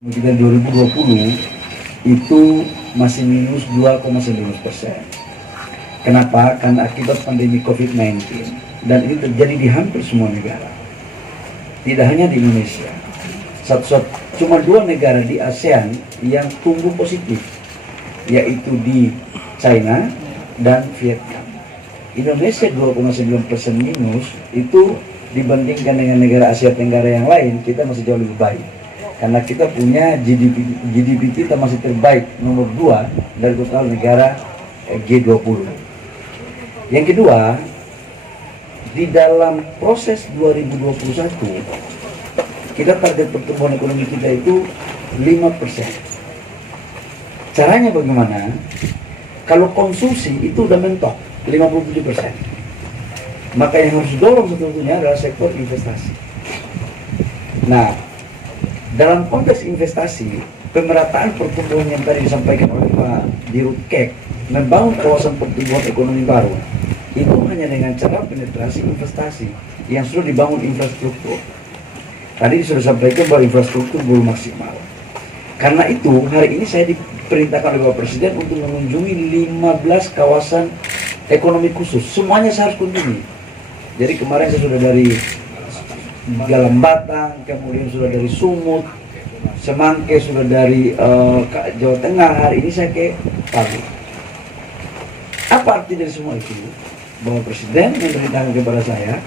Kita 2020 itu masih minus 2,9%. Kenapa? Karena akibat pandemi COVID-19 dan ini terjadi di hampir semua negara. Tidak hanya di Indonesia. Cuma 2 negara di ASEAN yang tumbuh positif, yaitu di China dan Vietnam. Indonesia 2,9% minus itu dibandingkan dengan negara Asia Tenggara yang lain, kita masih jauh lebih baik. Karena kita punya GDP kita masih terbaik nomor 2 dari total negara G20. Yang kedua, di dalam proses 2021 kita target pertumbuhan ekonomi kita itu 5%. Caranya bagaimana? Kalau konsumsi itu udah mentok 57%. Maka yang harus dorong sebetulnya adalah sektor investasi. Nah, dalam konteks investasi, pemerataan pertumbuhan yang tadi disampaikan oleh Pak Dirut Kek, membangun kawasan pertumbuhan ekonomi baru, itu hanya dengan cara penetrasi investasi yang sudah dibangun infrastruktur. Tadi sudah disampaikan bahwa infrastruktur belum maksimal. Karena itu, hari ini saya diperintahkan oleh Bapak Presiden untuk mengunjungi 15 kawasan ekonomi khusus. Semuanya saya harus kunjungi. Jadi kemarin saya sudah dari Galang Batang, kemudian sudah dari Sumut, Semangke, sudah dari Jawa Tengah. Hari ini saya ke Palu. Apa arti dari semua itu? Bahwa Presiden memerintahkan kepada saya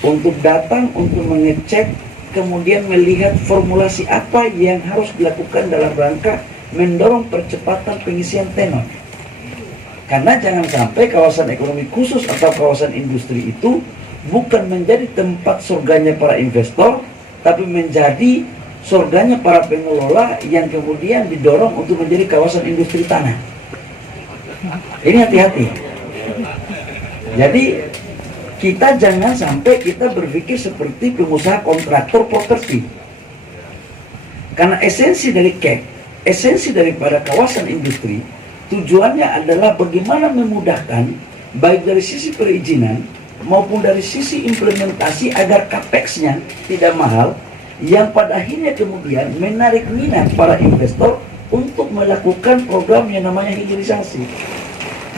untuk datang untuk mengecek, kemudian melihat formulasi apa yang harus dilakukan dalam rangka mendorong percepatan pengisian tenor. Karena jangan sampai kawasan ekonomi khusus atau kawasan industri itu bukan menjadi tempat surganya para investor, tapi menjadi surganya para pengelola yang kemudian didorong untuk menjadi kawasan industri tanah. Ini hati-hati. Jadi kita jangan sampai kita berpikir seperti pengusaha kontraktor properti. Karena esensi dari KEK, esensi daripada kawasan industri, tujuannya adalah bagaimana memudahkan baik dari sisi perizinan maupun dari sisi implementasi agar capex-nya tidak mahal, yang pada akhirnya kemudian menarik minat para investor untuk melakukan program yang namanya hilirisasi.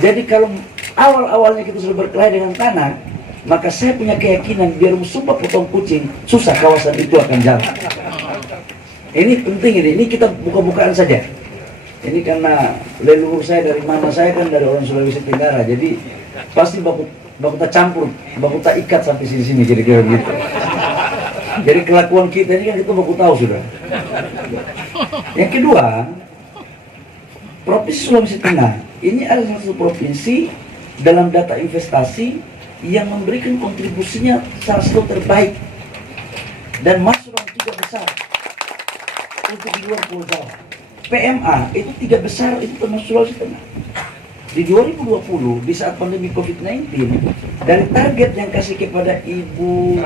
Jadi kalau awal-awalnya kita sudah berkelahi dengan tanah, maka saya punya keyakinan biar sumpah potong kucing, susah kawasan itu akan jalan. Ini penting, ini kita buka-bukaan saja. Ini karena leluhur saya dari mana, saya kan dari orang Sulawesi Tenggara, jadi pasti baku tak campur, baku tak ikat sampai sini kira-kira begitu. Jadi kelakuan kita ini kan kita baku tahu sudah. Yang kedua, Provinsi Sulawesi Tengah ini adalah salah satu provinsi dalam data investasi yang memberikan kontribusinya salah satu terbaik dan masuk dalam 3 besar untuk di luar Pulau Jawa. PMA itu 3 besar itu termasuk Sulawesi Tengah. Di 2020 di saat pandemi COVID-19, dari target yang kasih kepada Ibu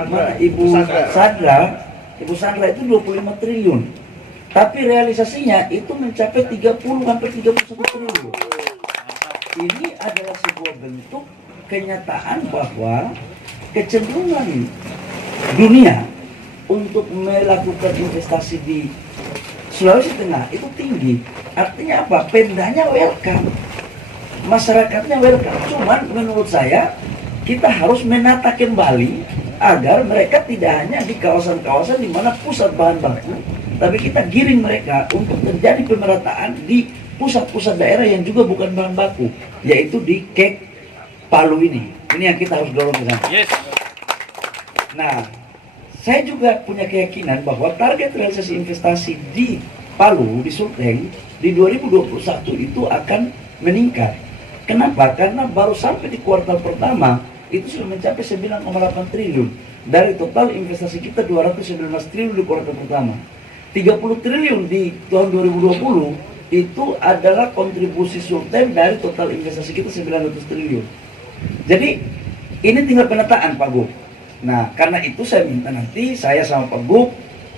Sandra itu 25 triliun. Tapi realisasinya itu mencapai 30 hampir 31 triliun. Ini adalah sebuah bentuk kenyataan bahwa kecenderungan dunia untuk melakukan investasi di Sulawesi Tengah itu tinggi. Artinya apa? Pemdanya welcome, masyarakatnya welcome. Cuman menurut saya kita harus menata kembali agar mereka tidak hanya di kawasan-kawasan di mana pusat bahan baku, tapi kita giring mereka untuk terjadi pemerataan di pusat-pusat daerah yang juga bukan bahan baku, yaitu di KEK Palu ini. Ini yang kita harus dorong ke sana. Yes. Nah, saya juga punya keyakinan bahwa target realisasi investasi di Palu, di Sulteng, di 2021 itu akan meningkat. Kenapa? Karena baru sampai di kuartal pertama itu sudah mencapai 9,8 triliun. Dari total investasi kita 219 triliun di kuartal pertama. 30 triliun di tahun 2020 itu adalah kontribusi Sulteng dari total investasi kita 900 triliun. Jadi ini tinggal penataan Pak Gub. Nah, karena itu saya minta nanti saya sama Pak Gub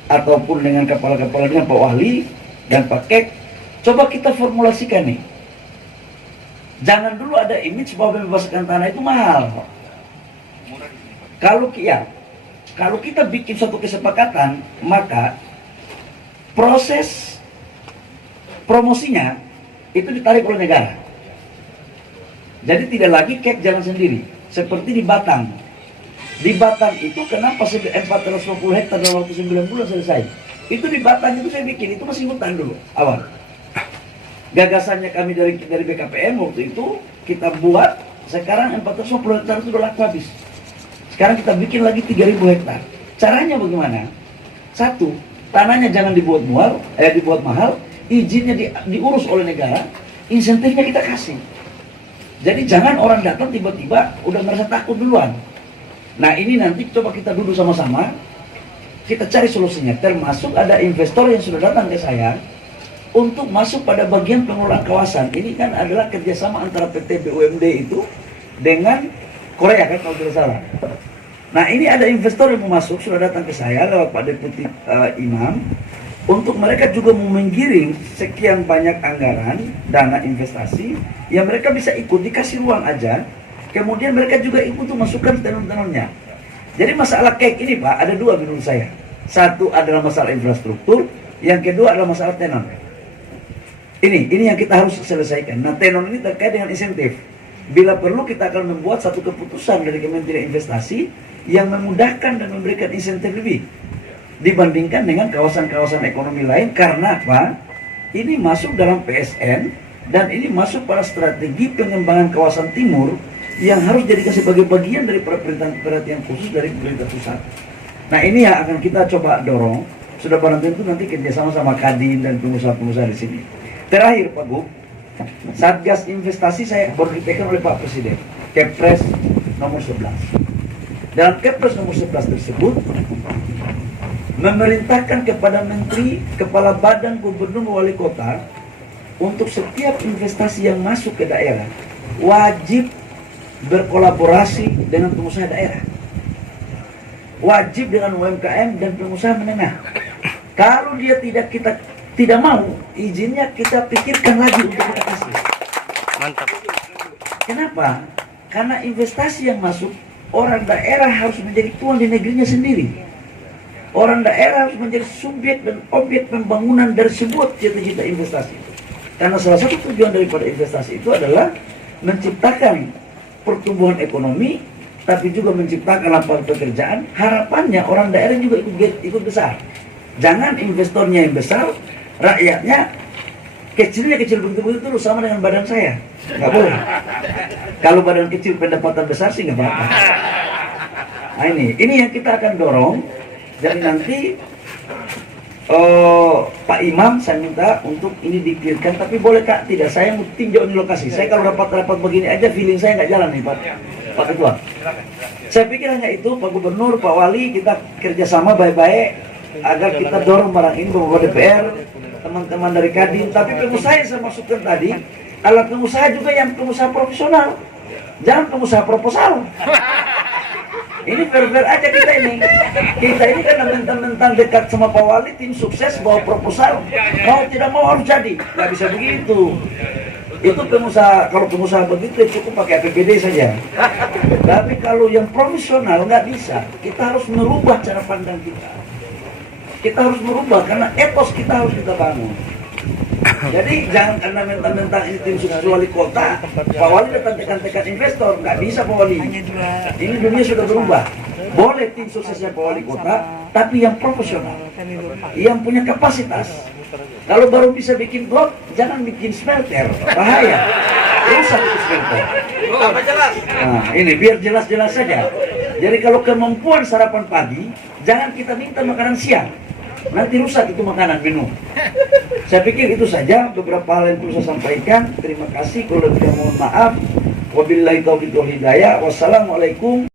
ataupun dengan kepala-kepalanya Pak Wahli dan Pak Kek, coba kita formulasikan nih. Jangan dulu ada image bahwa membebaskan tanah itu mahal. Kalau kita bikin suatu kesepakatan, maka proses promosinya itu ditarik oleh negara. Jadi tidak lagi kek jalan sendiri, seperti di Batang. Di Batang itu kenapa 450 hektar dalam waktu 9 bulan selesai? Itu di Batang itu saya bikin, itu masih hutan dulu awal. Gagasannya kami dari BKPM waktu itu kita buat, sekarang 450 hektar itu udah laku habis. Sekarang kita bikin lagi 3.000 hektar. Caranya bagaimana? Satu, tanahnya jangan dibuat mahal, izinnya diurus oleh negara, insentifnya kita kasih. Jadi jangan orang datang tiba-tiba udah merasa takut duluan. Nah ini nanti coba kita duduk sama-sama, kita cari solusinya. Termasuk ada investor yang sudah datang ke saya untuk masuk pada bagian pengelolaan kawasan. Ini kan adalah kerjasama antara PT BUMD itu dengan Korea kan kalau tidak salah. Nah ini ada investor yang mau masuk, sudah datang ke saya lewat Pak Deputi Imam, untuk mereka juga mau menggiring sekian banyak anggaran, dana investasi, yang mereka bisa ikut, dikasih ruang aja, kemudian mereka juga ikut untuk masukkan tenon-tenonnya. Jadi masalah kek ini Pak, ada dua menurut saya. Satu adalah masalah infrastruktur, yang kedua adalah masalah tenon. Ini yang kita harus selesaikan. Nah tenon ini terkait dengan insentif. Bila perlu kita akan membuat satu keputusan dari Kementerian Investasi yang memudahkan dan memberikan insentif lebih dibandingkan dengan kawasan-kawasan ekonomi lain. Karena apa? Ini masuk dalam PSN dan ini masuk pada strategi pengembangan kawasan timur yang harus dijadikan sebagai bagian dari perhatian khusus dari pemerintah pusat. Nah ini yang akan kita coba dorong. Sudah barang tentu nanti kerjasama sama Kadin dan pengusaha-pengusaha di sini. Terakhir Pak Gub, Satgas Investasi saya baru ditekan oleh Pak Presiden, Kepres nomor 11. Dalam Kepres nomor 11 tersebut memerintahkan kepada Menteri, Kepala Badan, Gubernur, Wali Kota untuk setiap investasi yang masuk ke daerah wajib berkolaborasi dengan pengusaha daerah, wajib dengan UMKM dan pengusaha menengah. Kalau dia tidak mau, izinnya kita pikirkan lagi untuk kita kasih. Mantap. Kenapa? Karena investasi yang masuk, orang daerah harus menjadi tuan di negerinya sendiri. Orang daerah harus menjadi subjek dan objek pembangunan dari sebuah cita-cita investasi. Karena salah satu tujuan daripada investasi itu adalah menciptakan pertumbuhan ekonomi, tapi juga menciptakan lapangan pekerjaan. Harapannya orang daerah juga ikut besar. Jangan investornya yang besar, rakyatnya kecilnya kecil begitu-begitu terus sama dengan badan saya. Nggak boleh. Kalau badan kecil pendapatan besar sih nggak apa-apa. Nah ini yang kita akan dorong. Jadi nanti Pak Imam saya minta untuk ini dikirkan, tapi boleh Kak? Tidak, saya mau tinjau di lokasi. Saya kalau rapat-rapat begini aja feeling saya nggak jalan nih Pak Ketua. Saya pikir hanya itu Pak Gubernur, Pak Wali, kita kerjasama baik-baik agar kita dorong barang ini bawa DPR, teman-teman dari Kadin. Tapi pengusaha yang saya masukkan tadi adalah pengusaha juga yang pengusaha profesional, jangan pengusaha proposal. Ini fair-fair aja kita ini. Kita ini kan mentang-mentang dekat sama Pak Wali, tim sukses bawa proposal, mau tidak mau harus jadi. Nggak bisa begitu. Itu pengusaha, kalau pengusaha begitu cukup pakai APBD saja. Tapi kalau yang profesional nggak bisa. Kita harus merubah cara pandang kita. Kita harus merubah karena etos kita harus kita bangun. Jadi jangan karena mentang-mentang ini tim sukses wali kota, Pak Wali datang tekan-tekan investor, nggak bisa Pak Wali. Ini dunia sudah berubah. Boleh tim suksesnya Pak Wali kota, tapi yang profesional, yang punya kapasitas. Kalau baru bisa bikin blok, jangan bikin smelter, bahaya. Rusak itu smelter. Nah, ini biar jelas-jelas saja. Jadi kalau kemampuan sarapan pagi, jangan kita minta makanan siang. Nanti rusak itu makanan menu. Saya pikir itu saja beberapa hal yang perlu saya sampaikan. Terima kasih. Kalau tidak mohon maaf. Wabillahi taufiq wal hidayah. Wassalamualaikum.